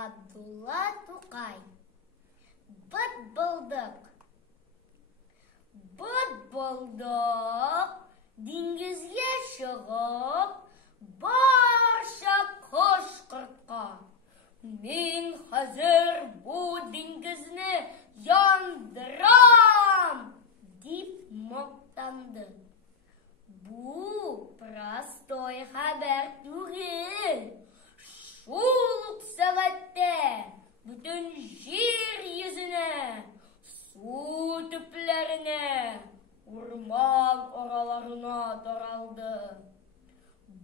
Габдулла Тукай. Быт булдык. Быт булдык. Диңгезге чыгып, барча кош-кортка. Мен хәзер бу диңгезне яндырам, дип мактанды. Бу простой хәбәр түгел. Шул ук сәгатьтә бүтән җир йөзенә, су төпләренә, урман араларына таралды.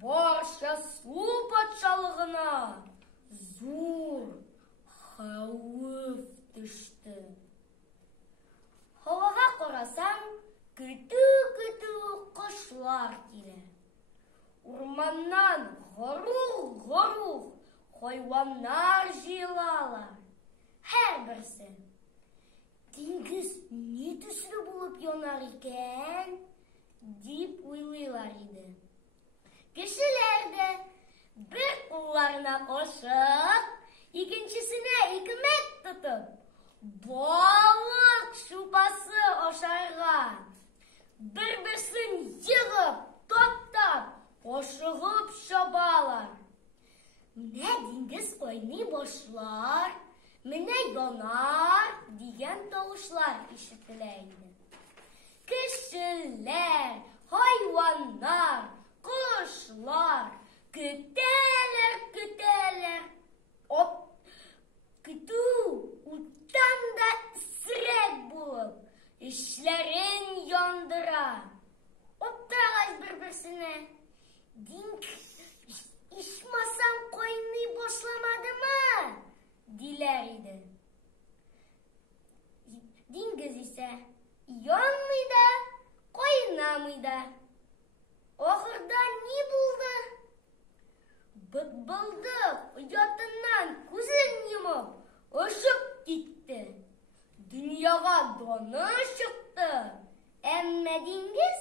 Барча су патшалыгына зур хәвеф төште. Һавага карасаң, көтү-көтү кошлар килә. Урманнан горух-горух хайваннар җыелалар. Һәрберсе диңгез ни төсле булып янар икән, дип уйлыйлар иде. Кешеләр дә бер кулларына кашык, икенчесенә икмәк тотып, балык шупасы ашарга, бер-берсен егып, таптап, ашыгып чабалар. Менә диңгез кайный башлар, менә янар дигән тавышлар ишетелә иде. Кешеләр, хайваннар, кошлар көтәләр. Көтү уттан да сирәк булып, эшләрен яндыра. Оттагач бер-берсенә, ичмасам кайный башламадымы, диләр иде. Диңгез исә янмый да, кайнамый да. Ахырда ни булды? Быт булдык оятыннан күзен йомып, очып китте. Дөньяга даны чыкты, әмма диңгез